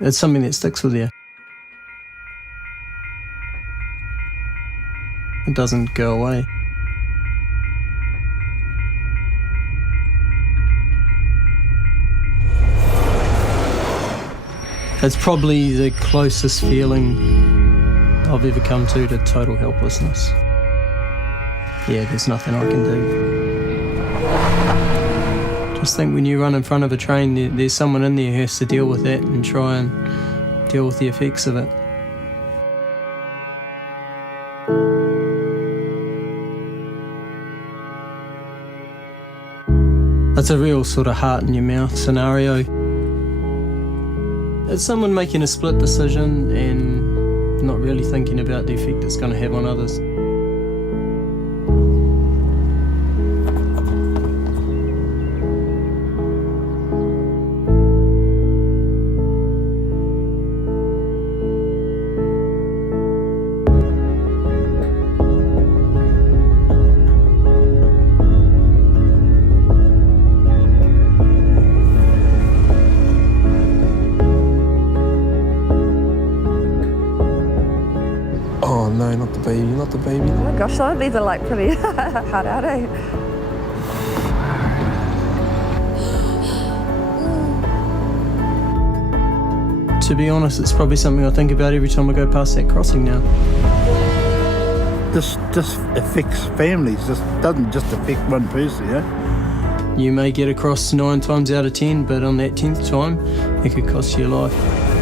It's something that sticks with you. It doesn't go away. It's probably the closest feeling I've ever come to total helplessness. Yeah, there's nothing I can do. Just think when you run in front of a train, there's someone in there who has to deal with that and try and deal with the effects of it. It's a real sort of heart in your mouth scenario. It's someone making a split decision and not really thinking about the effect it's going to have on others. Oh no, not the baby, not the baby. Oh my gosh, some of these are like pretty hard out, eh? To be honest, it's probably something I think about every time I go past that crossing now. This affects families. This doesn't just affect one person, yeah? You may get across 9 times out of 10, but on that 10th time, it could cost you your life.